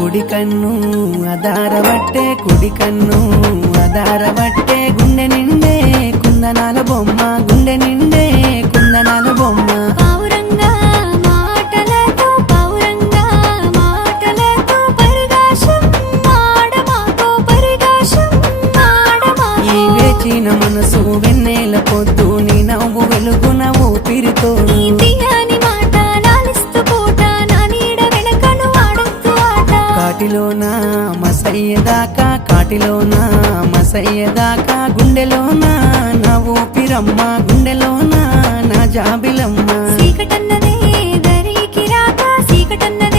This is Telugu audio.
కుడి కన్ను అదారబట్టే కుడి కన్ను అదారబట్టే గుండె నిండే కుందనాల బొమ్మ గుండె నిండే కుందనాల బొమ్మ పౌరంగా మాటలతో పరిగాశం ఆడమాకో పరిగాశం ఆడమాకో ఈ వేచిన మనసు వెన్నెల పొద్దు నీ నవ్వు వెలుగున ఊపిరితోడు తీయని మాట లాలిస్తూ పూట నా నీడ వెనకను ఆడొద్దు ఆట కాటిలోన మసయ్యదాకా కాటిలోన మసయ్యదాకా గుండెలోన నా ఊపిరమ్మ గుండెలోన నా జాబిలమ్మ చీకటన్నదే దరికి రాక చీకటన్నదే